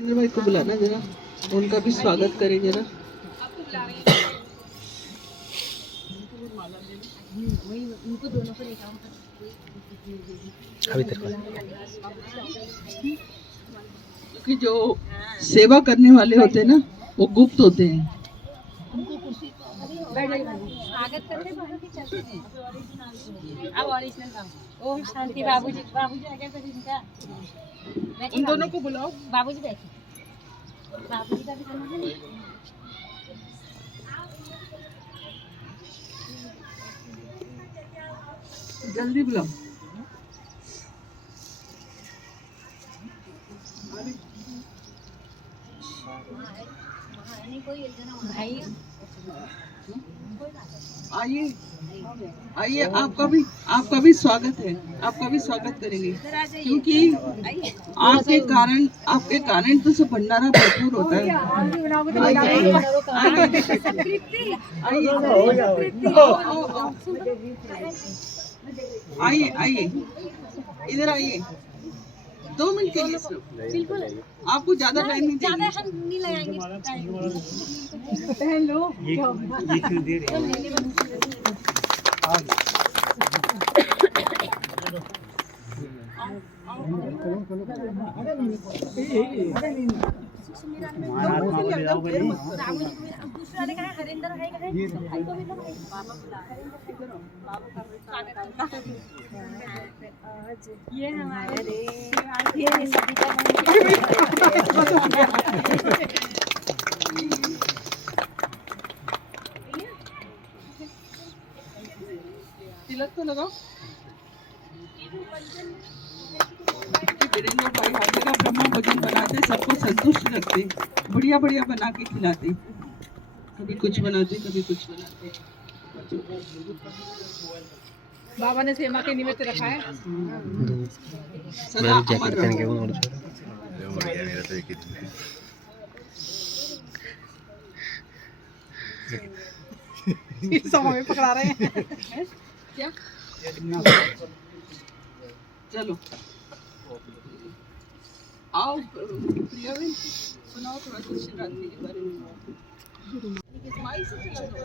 जितेंद्र भाई को बुलाना जरा, उनका भी स्वागत करें जरा। क्योंकि जो सेवा करने वाले होते हैं ना, वो गुप्त होते हैं। स्वागत करते हैं। अब ओरिजिनल ओम शांति। बाबूजी बाबूजी आ गए तो इनका उन दोनों को बुलाओ। बाबूजी बैठे। बाबूजी का भी करना है। जल्दी बुलाओ। भाई आइए आइए, आपका भी स्वागत है, आपका भी स्वागत करेंगे, क्योंकि आपके कारण तो सब भंडारा भरपूर होता है। आइए आइए, इधर आइए, 2 मिनट के लिए सिर्फ। बिल्कुल आपको ज्यादा टाइम नहीं ज्यादा देंगे। हम नहीं लगाएंगे। दूसरा वाले कहाँ हरिंदर है कहाँ? ये हमारे तिलक तो लगाओ। वीरेंद्र भाई हर जगह ब्रह्मा भोजन बनाते, सबको संतुष्ट रखते, बढ़िया बढ़िया बना के खिलाते, कभी कुछ बनाते कभी कुछ बनाते। बाबा ने सेवा के निमित्त रखा है। सदा अमर रहो। समय पकड़ा रहे हैं क्या? चलो आओ प्रिया बहन, सुनाओ थोड़ा सा शिवरात्रि के बारे में। माई से चला दो।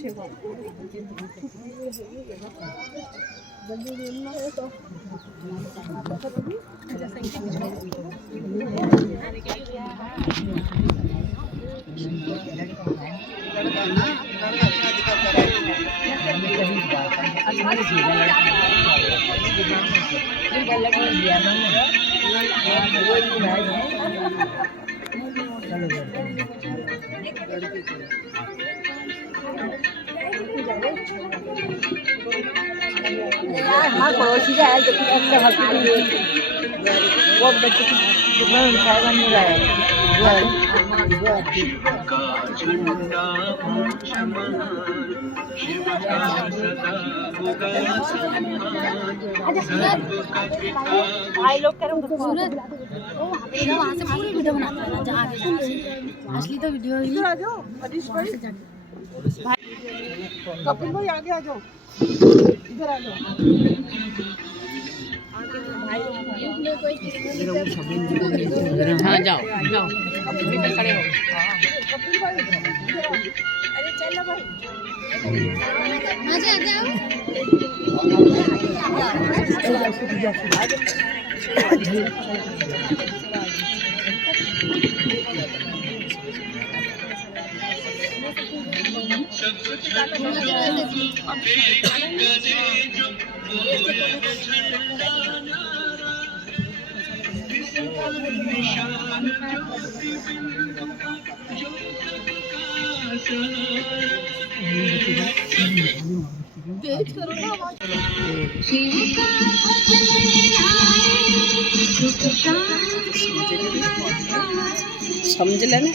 सेवा हमारे पड़ोसी का है जो कि अच्छा भक्ति वो बच्चे की कितना उठाएगा नहीं रहा है। भाई लोग करो सूरज वहाँ से पूरी वीडियो बनाते हैं जहाँ असली तो वीडियो ही। इधर आ जाओ हरीश भाई, कपिल भाई आगे आ जाओ, इधर आ जाओ। हाँ जाओ जाओ इधर खड़े हो। कपिल भाई इधर आओ। अरे चलो भाई समझ लेना।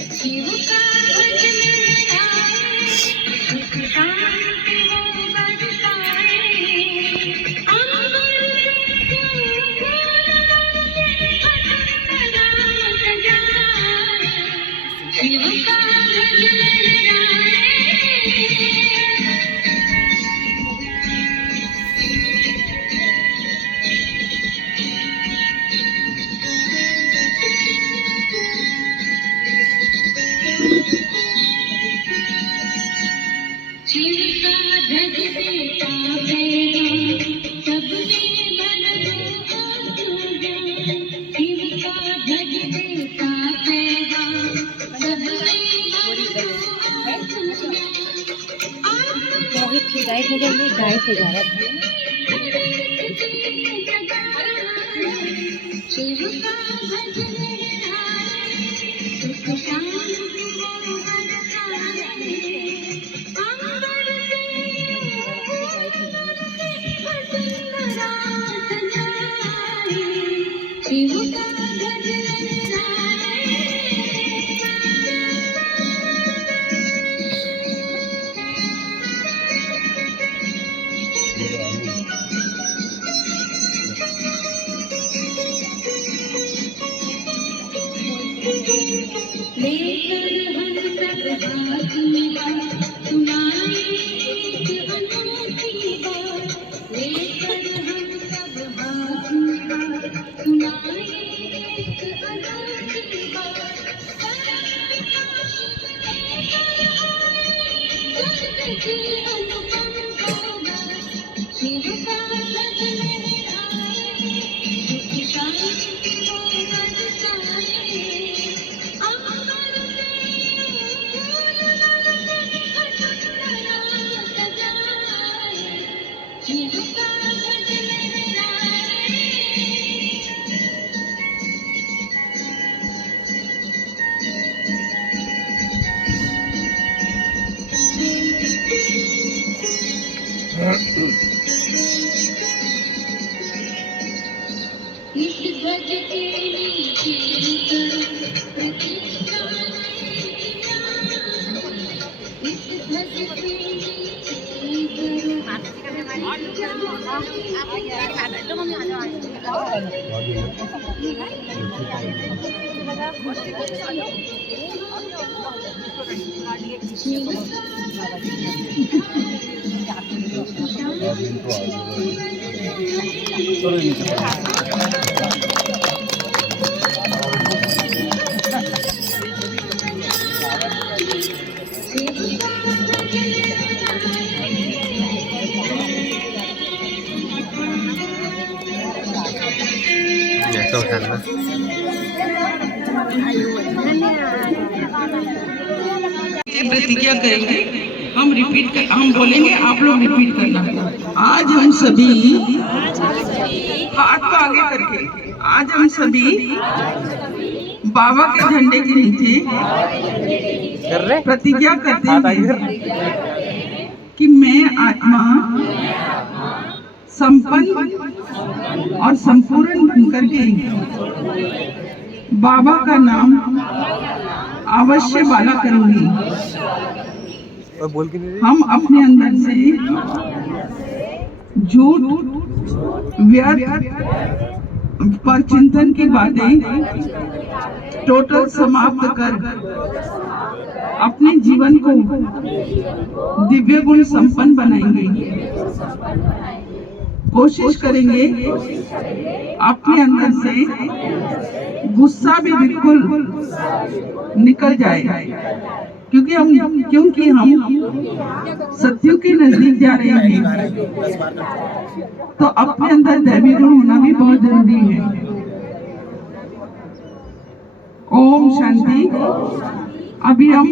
डाइट हो गया, डाइट हो जा रहा है। ऐसा उठाना प्रतिज्ञा करेंगे, हम बोलेंगे, आप लोग रिपीट करना। आज हम सभी, हाथ को आगे करके, आज हम सभी बाबा के झंडे के नीचे प्रतिज्ञा करते हैं कि मैं आत्मा संपन्न और संपूर्ण बनकर के बाबा का नाम अवश्य वाला करूंगी। हम अपने अंदर से झूठ, व्यर्थ पर चिंतन की बातें टोटल समाप्त कर अपने जीवन को दिव्य गुण संपन्न बनाएंगे। कोशिश करेंगे अपने अंदर से गुस्सा भी बिल्कुल निकल जाए, क्योंकि हम सत्य के नजदीक जा रहे हैं, तो अपने अंदर दैवी गुण होना भी बहुत जरूरी है। ओम शांति। अभी हम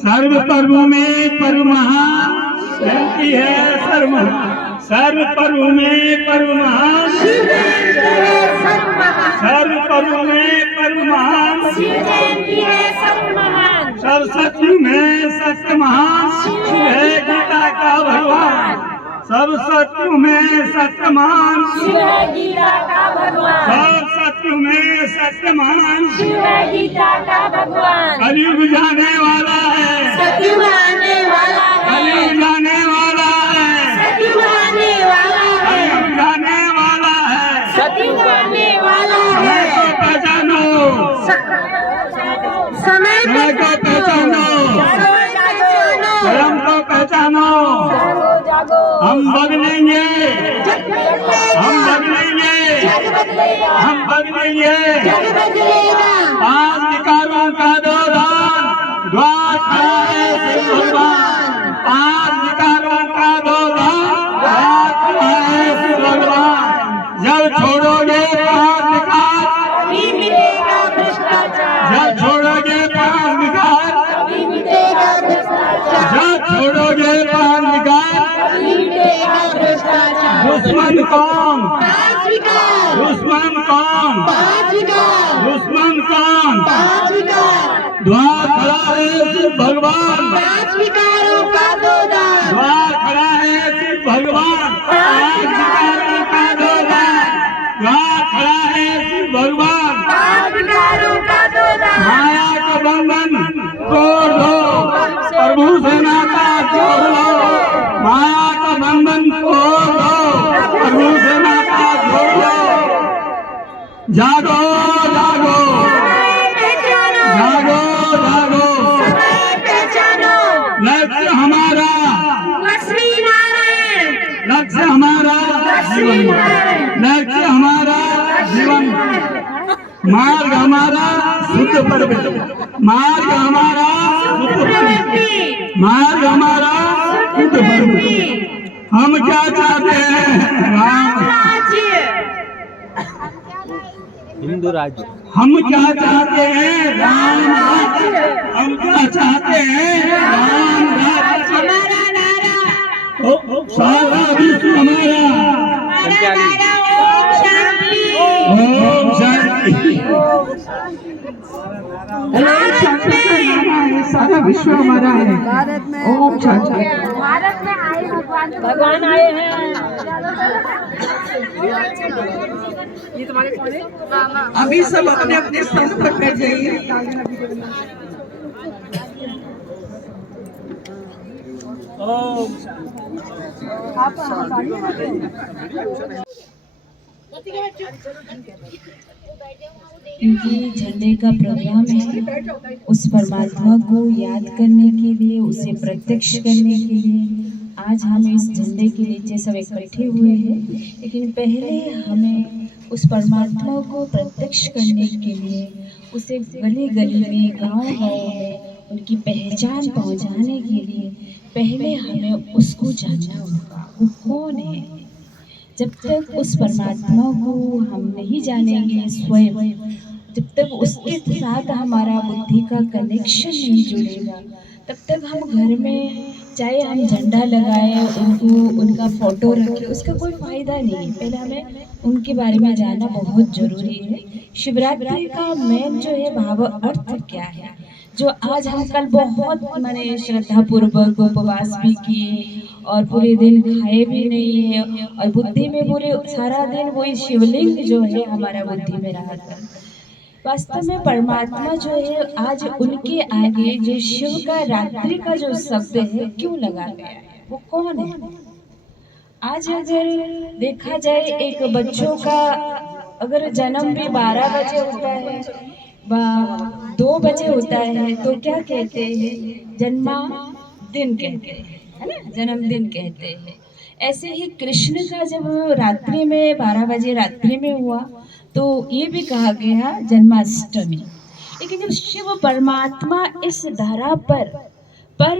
सर्व पर्वों में परमहान जयंती है, सर्व पर्वों में परमहान, सर्व पर्वों में परमहान, सब सत्य में सत्य महान है गीता का भगवान, सब सत्य में सत्यमान गीता का भगवान, सब सत्य में सत्यमान गीता का भगवान। कलयुग जाने वाला है, सत्युग आने वाला है, कलयुग जाने वाला है, सत्युग आने वाला है, कलयुग जाने वाला है, सत्युग आने वाला समय है। को पहचानो, समय समय को पहचानो, स्वयं को पहचानो। हम बदलेंगे, हम बदलेंगे, हम बदलेंगे। पांच विकारों का दोधान द्वार खड़ा है शिव भगवान, पांच विकारों का दोधान द्वार खड़ा है दुश्मन कौन? दुश्मन कौन? द्वार खड़ा है सिर्फ भगवान, द्वार खड़ा है सिर्फ भगवान, पांच विकारों का दोदान, द्वार खड़ा है सिर्फ भगवान, माया का बंधन तोड़ दो, प्रभु से नाता जोड़ लो, माया का बंधन तोड़ दो, प्रभु से नाता जोड़ लो। जागो जागो जागो जागो, लक्ष्य हमारा, लक्ष्य हमारा जीवन, लक्ष्य हमारा जीवन, मार्ग हमारा शुद्ध पवित्र, मार्ग हमारा शुद्ध पवित्र, मार्ग हमारा शुद्ध पवित्र। हम क्या चाहते हैं? राम हिंदू राज्य। हम क्या चाहते हैं? राम राज्य। हम क्या चाहते हैं? राम राज्य। हमारा नारा सारा विश्व हमारा। ओम शांति। ओम शांति का नारा है, सारा विश्व हमारा है। ओम शांति। भारत में आए भगवान आए हैं। अभी सब अपने अपने स्थान पर बैठ जाइए। क्योंकि झंडे का प्रोग्राम है, उस परमात्मा को याद करने के लिए, उसे प्रत्यक्ष करने के लिए आज हम इस झंडे के नीचे सब इकट्ठे हुए हैं। लेकिन पहले हमें उस परमात्मा को प्रत्यक्ष करने के लिए, उसे गली गली में, गांव गांव में उनकी पहचान पहुंचाने के लिए पहले हमें उसको जानना होगा, वो कौन है। जब तक उस परमात्मा को हम नहीं जानेंगे स्वयं, जब तक उसके साथ हमारा बुद्धि का कनेक्शन नहीं जुड़ेगा, तब तक हम घर में चाहे हम झंडा लगाएं, उनको उनका फोटो रखें, उसका कोई फायदा नहीं है। पहले हमें उनके बारे में जानना बहुत जरूरी है। शिवरात्रि का मेन जो है भाव अर्थ क्या है, जो आज हम कल बहुत माने श्रद्धा पूर्वक उपवास भी किए और पूरे दिन खाए भी नहीं है, और बुद्धि में पूरे सारा दिन वही शिवलिंग जो है हमारा बुद्धि में रहा था। वास्तव में परमात्मा जो है आज उनके आगे जो शिव का रात्रि का जो शब्द है क्यों लगा गया है, वो कौन है। आज अगर देखा जाए एक बच्चों का अगर जन्म भी 12 बजे होता है, 2 बजे होता है, तो क्या कहते हैं? जन्मदिन कहते हैं, है ना, जन्मदिन कहते हैं। ऐसे ही कृष्ण का जब रात्रि में 12 बजे रात्रि में हुआ तो ये भी कहा गया जन्माष्टमी। लेकिन जब शिव परमात्मा इस धरा पर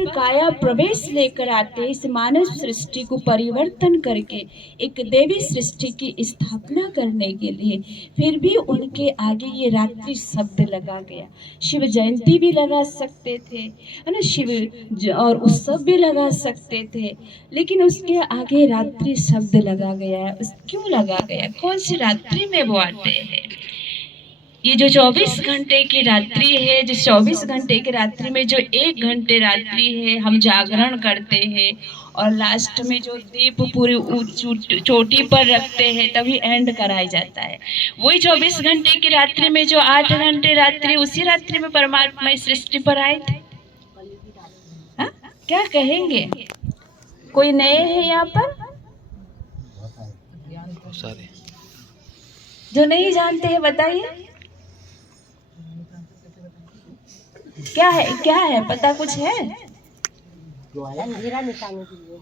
काया प्रवेश लेकर आते, इस मानव सृष्टि को परिवर्तन करके एक देवी सृष्टि की स्थापना करने के लिए, फिर भी उनके आगे ये रात्रि शब्द लगा गया। शिव जयंती भी लगा सकते थे, है ना, शिव और उत्सव भी लगा सकते थे, लेकिन उसके आगे रात्रि शब्द लगा गया है। क्यों लगा गया? कौन सी रात्रि में वो आते हैं? ये जो 24 घंटे की रात्रि है, जिस 24 घंटे की रात्रि में जो 1 घंटे रात्रि है हम जागरण करते हैं, और लास्ट में जो दीप पूरी चोटी पर रखते हैं तभी एंड कराया जाता है। वही 24 घंटे की रात्रि में जो 8 घंटे रात्रि, उसी रात्रि में परमात्मा इस सृष्टि पर आए थे। हा? क्या कहेंगे? कोई नए हैं यहाँ पर सारे जो नहीं जानते हैं? बताइए क्या है, क्या है, पता कुछ है? अंधेरा मिटाने के लिए।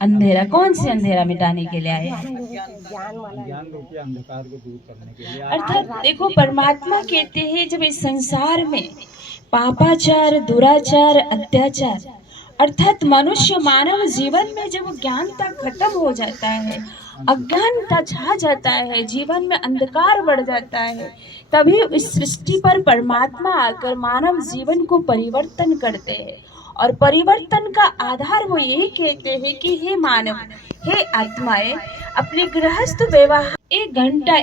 अंधेरा? कौन से अंधेरा मिटाने के लिए आए? ज्ञान रूपी अंधकार को दूर करने के लिए। अर्थात देखो, परमात्मा कहते हैं जब इस संसार में पापाचार, दुराचार, अत्याचार, अर्थात मनुष्य मानव जीवन में जब ज्ञानता खत्म हो जाता है, अज्ञानता छा जाता है, जीवन में अंधकार बढ़ जाता है, तभी इस सृष्टि पर परमात्मा आकर मानव जीवन को परिवर्तन करते हैं। और परिवर्तन का आधार वो यही कहते हैं कि हे मानव, हे आत्माएं, अपने गृहस्थ व्यवहार एक घंटा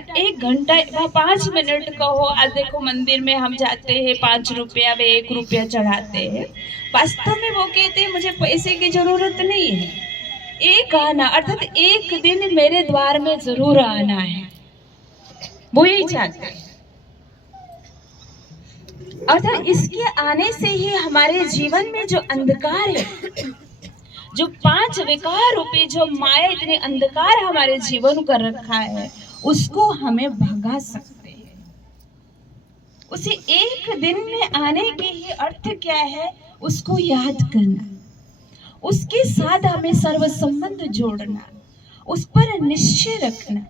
5 मिनट का हो। आज देखो मंदिर में हम जाते हैं, 5 रुपया व 1 रुपया चढ़ाते हैं। वास्तव में वो कहते हैं मुझे पैसे की जरूरत नहीं है, एक आना अर्थात एक दिन मेरे द्वार में जरूर आना है, वो यही चाहते हैं। अर्थात इसके आने से ही हमारे जीवन में जो अंधकार है, जो 5 विकार रूपी जो माया इतने अंधकार हमारे जीवन कर रखा है, उसको हमें भगा सकते हैं। उसे एक दिन में आने के ही अर्थ क्या है, उसको याद करना, उसके साथ हमें सर्व संबंध जोड़ना, उस पर निश्चय रखना।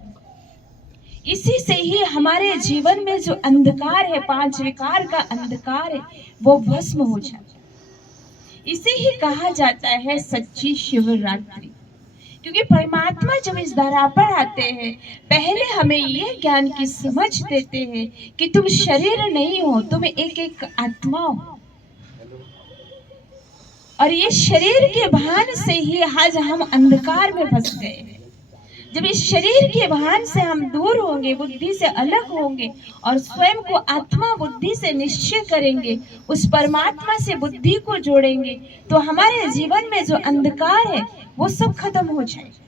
इसी से ही हमारे जीवन में जो अंधकार है, 5 विकार का अंधकार है, वो भस्म हो जाता है। इसे ही कहा जाता है सच्ची शिवरात्रि। क्योंकि परमात्मा जब इस धरा पर आते हैं, पहले हमें यह ज्ञान की समझ देते हैं कि तुम शरीर नहीं हो, तुम एक आत्मा हो। और ये शरीर के भान से ही आज हम अंधकार में फंस गए हैं। जब इस शरीर के भान से हम दूर होंगे, बुद्धि से अलग होंगे और स्वयं को आत्मा बुद्धि से निश्चय करेंगे, उस परमात्मा से बुद्धि को जोड़ेंगे, तो हमारे जीवन में जो अंधकार है वो सब खत्म हो जाएगा।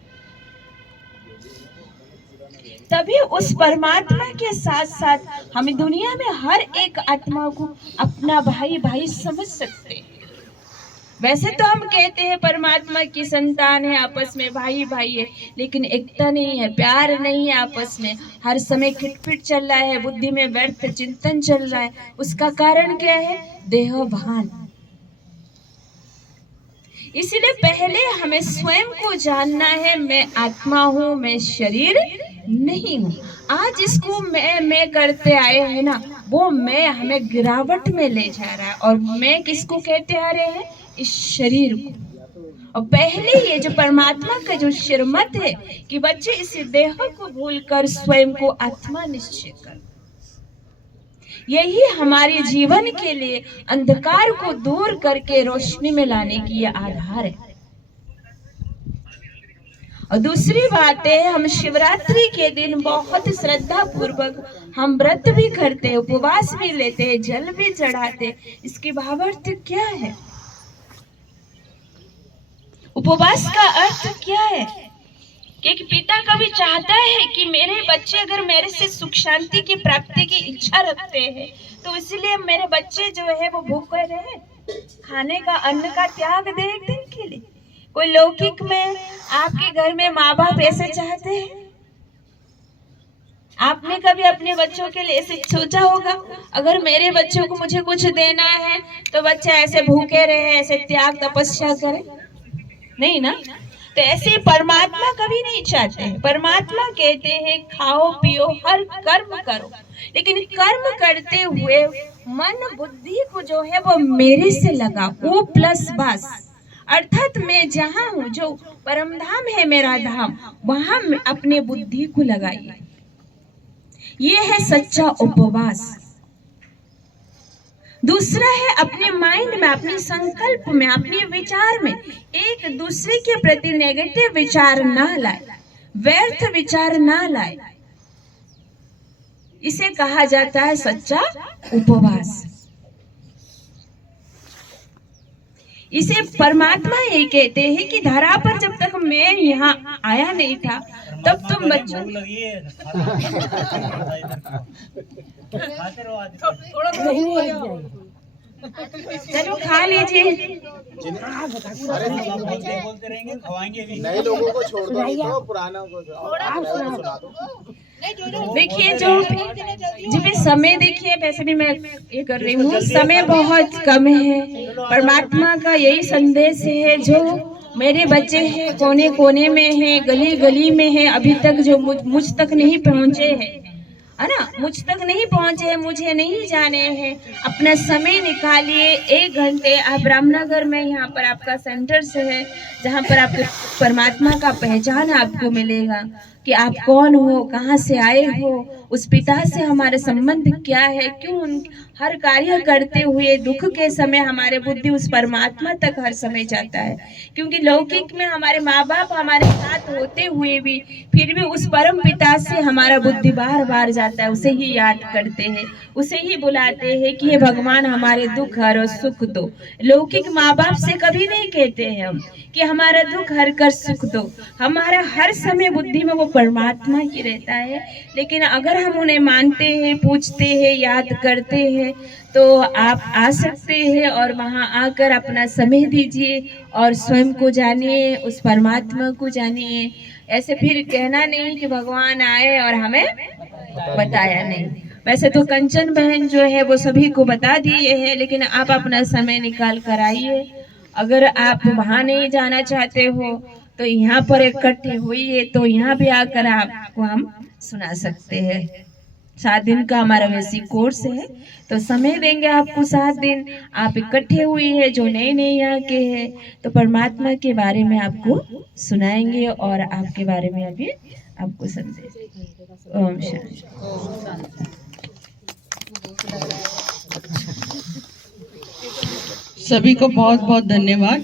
तभी उस परमात्मा के साथ साथ हम दुनिया में हर एक आत्मा को अपना भाई भाई समझ सकते हैं। वैसे तो हम कहते हैं परमात्मा की संतान है, आपस में भाई भाई है, लेकिन एकता नहीं है, प्यार नहीं है आपस में। हर समय खिटपिट चल रहा है, बुद्धि में व्यर्थ चिंतन चल रहा है। उसका कारण क्या है? देह भान। इसलिए पहले हमें स्वयं को जानना है, मैं आत्मा हूँ, मैं शरीर नहीं हूँ। आज इसको मैं करते आए हैं ना, वो मैं हमें गिरावट में ले जा रहा है। और मैं किसको कहते आ रहे हैं? इस शरीर को। और पहले ये जो परमात्मा का जो श्रीमत है कि बच्चे इस देह को भूलकर स्वयं को आत्मा निश्चय कर, यही हमारे जीवन के लिए अंधकार को दूर करके रोशनी में लाने की ये आधार है। और दूसरी बात है, हम शिवरात्रि के दिन बहुत श्रद्धा पूर्वक हम व्रत भी करते हैं, उपवास भी लेते हैं, जल भी चढ़ाते हैं। इसके भावार्थ क्या है? उपवास का अर्थ क्या है? कि एक पिता कभी चाहता है कि मेरे बच्चे अगर मेरे से सुख शांति की प्राप्ति की इच्छा रखते हैं, तो इसलिए मेरे बच्चे जो है वो भूखे रहे, खाने का अन्न का त्याग दे एक दिन के लिए। कोई लौकिक में आपके घर में माँ बाप ऐसे चाहते हैं? आपने कभी अपने बच्चों के लिए ऐसे सोचा होगा, अगर मेरे बच्चों को मुझे कुछ देना है तो बच्चा ऐसे भूखे रहे, ऐसे त्याग तपस्या करे? नहीं ना। तो ऐसे परमात्मा कभी नहीं चाहते हैं। परमात्मा कहते हैं खाओ पियो हर कर्म करो, लेकिन कर्म करते हुए मन बुद्धि को जो है वो मेरे से लगा, वो प्लस बस। अर्थात मैं जहाँ हूँ, जो परम धाम है मेरा धाम, वहां अपने बुद्धि को लगाइए। ये है सच्चा उपवास। दूसरा है अपने माइंड में, अपने संकल्प में, अपने विचार में एक दूसरे के प्रति नेगेटिव विचार ना लाए, व्यर्थ विचार ना लाए। इसे कहा जाता है सच्चा उपवास। इसे परमात्मा ये कहते हैं कि धरा पर जब तक मैं यहाँ आया नहीं था, तब तुम बच्चों चलो खा लीजिए। नए लोगों को छोड़ दो, नहीं तो पुरानों को सुना दो। देखिए जो भी समय, देखिए वैसे भी मैं ये कर रही हूँ, समय बहुत कम है। परमात्मा का यही संदेश है, जो मेरे बच्चे हैं कोने कोने में हैं, गली गली में हैं, अभी तक जो मुझ तक नहीं पहुँचे हैं, है ना, मुझ तक नहीं पहुँचे हैं, मुझे नहीं जाने हैं, अपना समय निकालिए। 1 घंटे आप रामनगर में, यहाँ पर आपका सेंटर से है, जहाँ पर आपके परमात्मा का पहचान आपको मिलेगा। कि आप कौन हो, कहाँ से आए हो, उस पिता से हमारे संबंध क्या है, क्यों उन हर कार्य करते हुए दुख के समय हमारे बुद्धि उस परमात्मा तक हर समय जाता है। क्योंकि लौकिक में हमारे माँ बाप हमारे साथ होते हुए भी फिर भी उस परम पिता से हमारा बुद्धि बार बार जाता है, उसे ही याद करते हैं, उसे ही बुलाते हैं कि हे भगवान हमारे दुख हर और सुख दो। लौकिक माँ बाप से कभी नहीं कहते हैं हम कि हमारा दुख हर कर सुख दो, हमारा हर समय बुद्धि में वो परमात्मा ही रहता है। लेकिन अगर हम उन्हें मानते हैं, पूछते हैं, याद करते हैं, तो आप आ सकते हैं और वहां आकर अपना समय दीजिए और स्वयं को जानिए, उस परमात्मा को जानिए। ऐसे फिर कहना नहीं कि भगवान आए और हमें बताया नहीं। वैसे तो कंचन बहन जो है वो सभी को बता दिए हैं, लेकिन आप अपना समय निकाल कर आइए। अगर आप वहां नहीं जाना चाहते हो तो यहाँ पर इकट्ठे हुई तो यहाँ भी आकर आपको हम सुना सकते हैं। 7 दिन का हमारा वैसी कोर्स है, तो समय देंगे आपको 7 दिन। आप इकट्ठे हुई है जो नए नए यहाँ के हैं, तो परमात्मा के बारे में आपको सुनाएंगे और आपके बारे में अभी आपको संदेश। ओम शांति। सभी को बहुत बहुत धन्यवाद।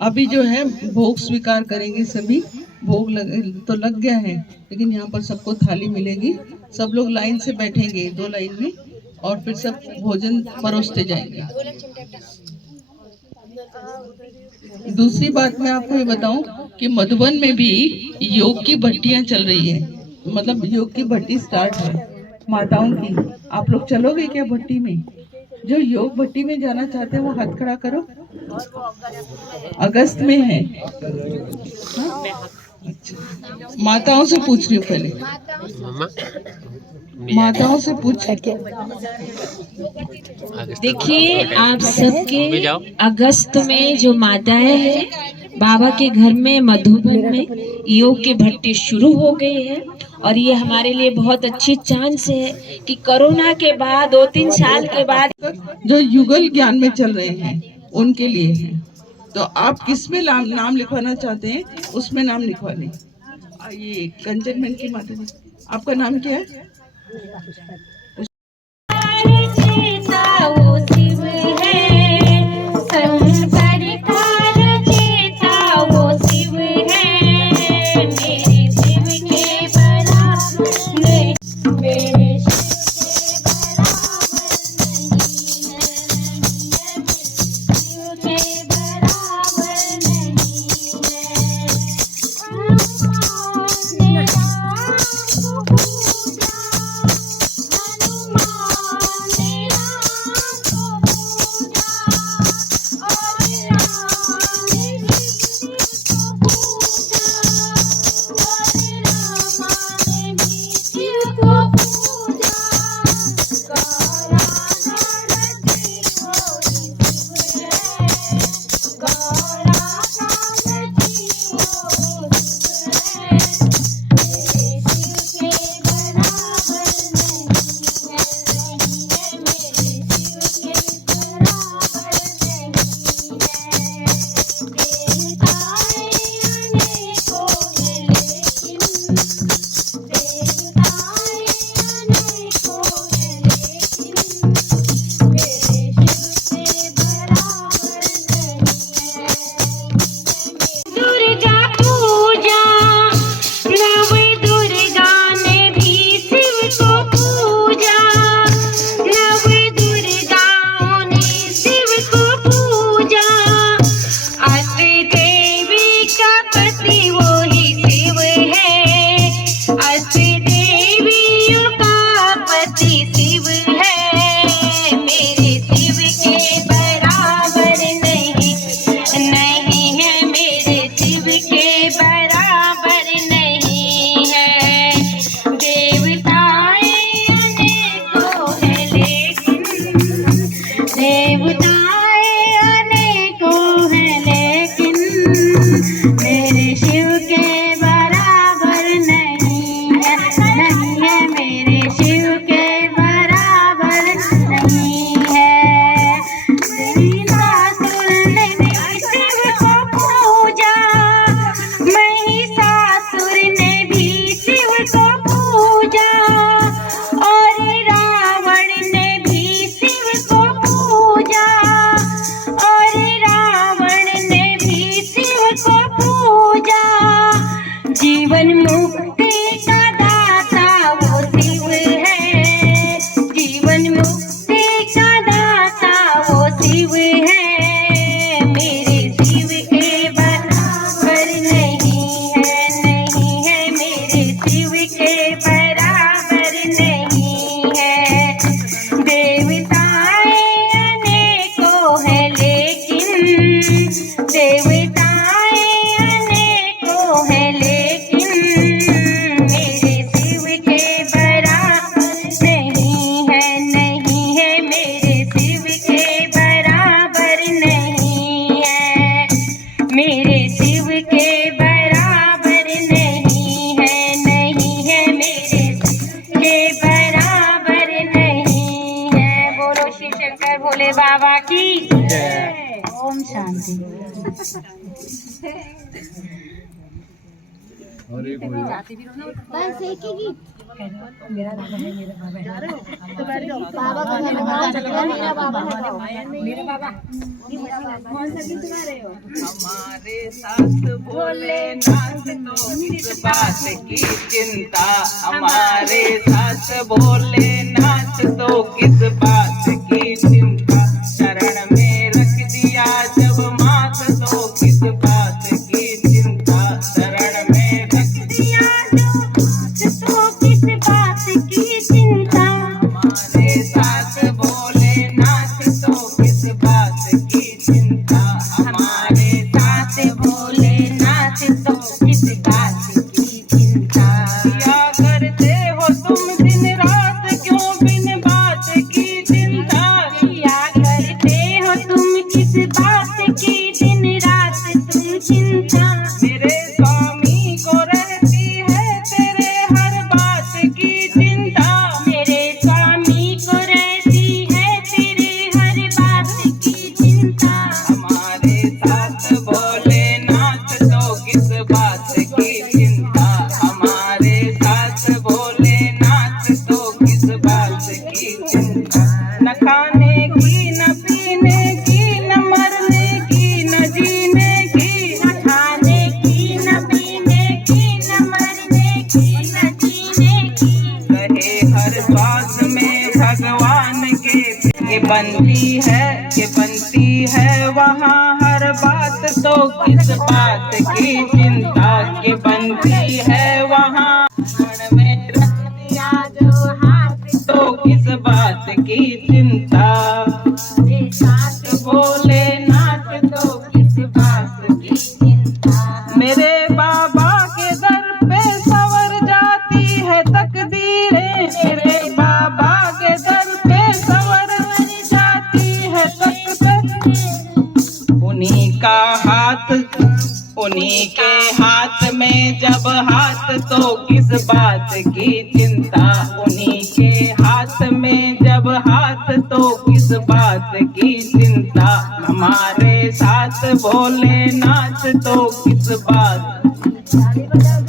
अभी जो है भोग स्वीकार करेंगे सभी। भोग लग गया है, लेकिन यहाँ पर सबको थाली मिलेगी। सब लोग लाइन से बैठेंगे 2 लाइन में और फिर सब भोजन परोसते जाएंगे। दूसरी बात मैं आपको ये बताऊं कि मधुबन में भी योग की भट्टियां चल रही है, मतलब योग की भट्टी स्टार्ट है माताओं की। आप लोग चलोगे क्या भट्टी में? जो योग भट्टी में जाना चाहते हैं वो हाथ खड़ा करो। अगस्त में है। अच्छा, माताओं से पूछ रही हूँ पहले, माताओं से पूछ। देखिए आप सबके अगस्त में जो माताएं हैं बाबा के घर में मधुबन में योग की भट्टी शुरू हो गई है। और ये हमारे लिए बहुत अच्छी चांस है कि कोरोना के बाद 2-3 साल के बाद जो युगल ज्ञान में चल रहे हैं उनके लिए है। तो आप किस में नाम लिखवाना चाहते हैं उसमें नाम लिखवा लें। ये कंचन बहन की माता जी, आपका नाम क्या है? भोले बाबा की जय। ओम शांति। बस एक ही गीत। मेरा बाबा है, मेरा बाबा है, बाबा का धन्यवाद। मेरा बाबा है। मेरा बाबा। कौन सा गीत गा रहे हो? हमारे साथ भोलेनाथ तो किस बात की चिंता, हमारे साथ भोलेनाथ तो किस बात की चिंता, शरण में रख दिया जब माथ तो किस बात की चिंता, शरण में रख दिया तो किस बात की चिंता, हमारे साथ भोलेनाथ तो किस बात की चिंता, हमारे साथ भोलेनाथ तो किस बात की चिंता। क्या करते हो तुम दिन रात, क्यों बिन बात की चिंता, क्या करते हो तुम किस बात की दिन रात तुम चिंता, मेरे स्वामी को रहती है तेरे हर बात की चिंता, मेरे स्वामी को रहती है तेरे हर बात की चिंता। हमारे साथ भोलेनाथ तो किस बात की चिंता, हमारे साथ भोलेनाथ तो किस बात की चिंता, न खाने की न पीने की न मरने की न जीने की, न खाने की न पीने की न मरने की न जीने की, रहे हर श्वास में भगवान के ये बनती है वहाँ हर बात तो किस बात की चिंता, के बनती है वहाँ मन में रख दिया जो हाथ तो किस बात की चिंता, मेरे साथ भोलेनाथ तो किस बात की चिंता, मेरे बाबा के दर पे संवर जाती है तकदीरें, मेरे बाबा के दर पे संवर जाती है तकदीरें, उन्हीं के हाथ में जब हाथ तो किस बात की चिंता, उन्हीं के हाथ में जब हाथ तो किस बात की चिंता, हमारे साथ भोलेनाथ तो किस बात,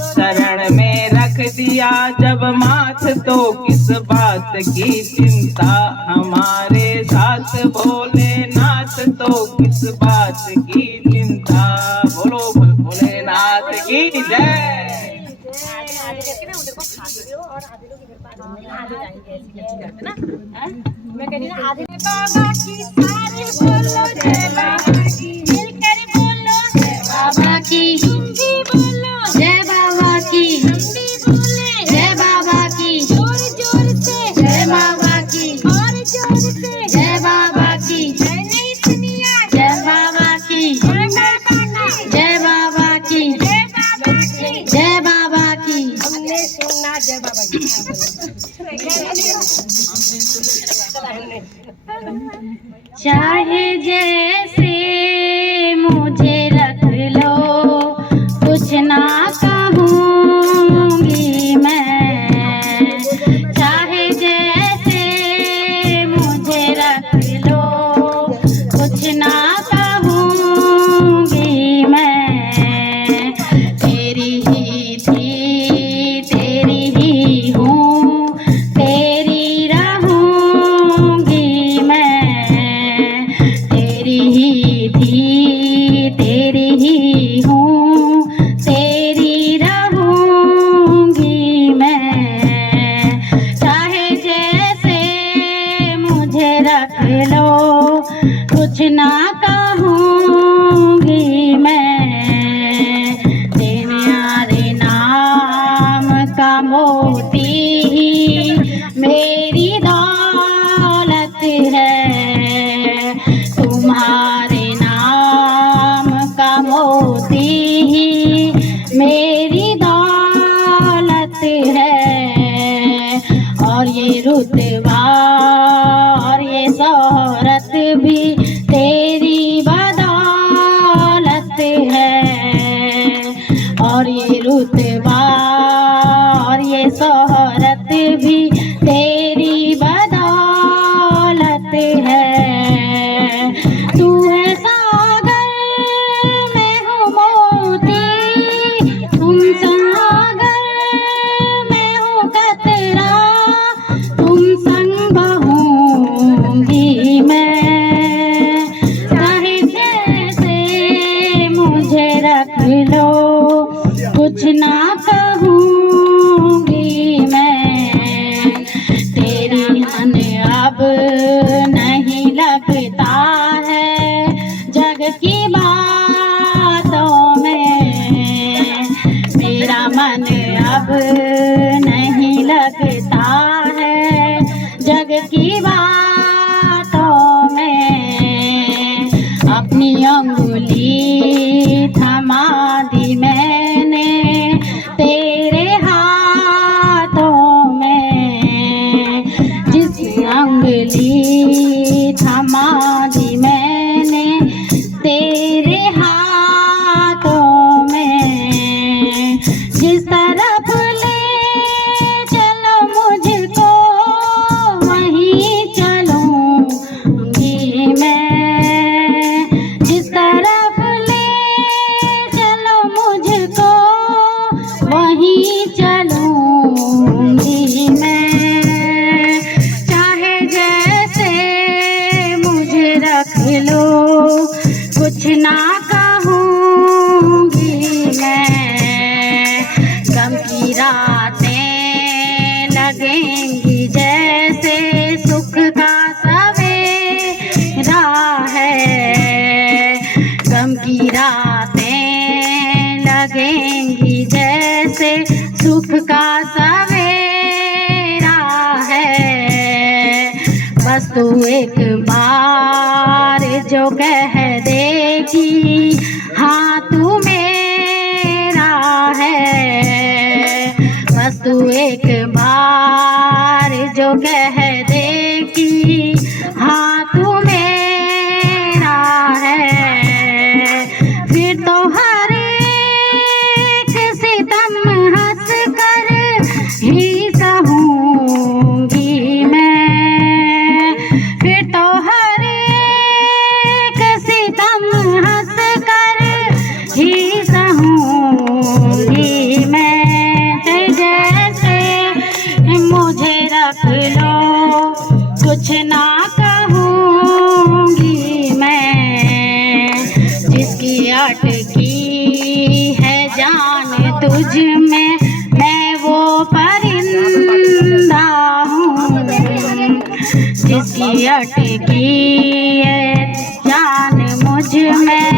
शरण में रख दिया जब माथ तो किस बात की चिंता, हमारे साथ भोलेनाथ तो किस बात की चिंता, बोलो भोलेनाथ की जय। मैं कह रही ना आधे बाबा की सारे बोलो जय बाबा की, मिलकर बोलो जय बाबा की, हिंदी बोलो जय बाबा की, हिंदी बोले जय बाबा की, जोर जोर से जय बाबा की, और जोर से जय बाबा की, जय नहीं सुनिया जय बाबा की, जय बाबा की, जय बाबा की, जय बाबा की, जय बाबा की, हमने सुना जय बाबा की। चाहे जैसे मुझे रख लो कुछ ना कहूँगी मैं, चाहे जैसे मुझे रख लो कुछ ना कहूँगी मैं, तेरी ही थी तेरी ही हूँ तेरी रहूँगी मैं, तेरी ही थी तेरी ही हूँ तेरी रहूँगी मैं, चाहे जैसे मुझे रख लो कुछ ना कहूँगी मैं, तेरे नाम का मोती ही मेरी दौलत है, तुम्हारे नाम का मोती ही मेरी दौलत है, और ये रुतबा और ये शोहरत भी तेरी बदौलत है, और ये रुतबा और ये शोहरत भी तेरी बदौलत है, जग की बातों में अपनी अंगुली थमा दी मैंने तेरे हाथों में, जिस अंगुली थमा दी मैंने तेरे हाथों में, जिस तरफ ले चलो मुझको वहीं चलूंगी मैं, जिस तरफ ले चलो मुझको वहीं चलूंगी मैं, चाहे जैसे मुझे रख लो कुछ ना कहूँगी मैं, गम की रातें लगेंगी जैसे सुख का सवेरा है, गम की रातें लगेंगी जैसे सुख का सवेरा है, बस तू एक बार जो कह देगी हाँ तू मेरा है, बस तू एक बार जो कह देगी हाँ तू मेरा है, फिर तो हर एक सितम हंस कर ही सहूंगी मैं, फिर तो हर एक सितम हंस कर ही सहूंगी मैं, जैसे मुझे रख लो कुछ ना कहूँगी मैं, जिसकी अटकी है जान तुझ में मैं वो परिंदा हूँ, जिसकी अटकी है जान मुझ में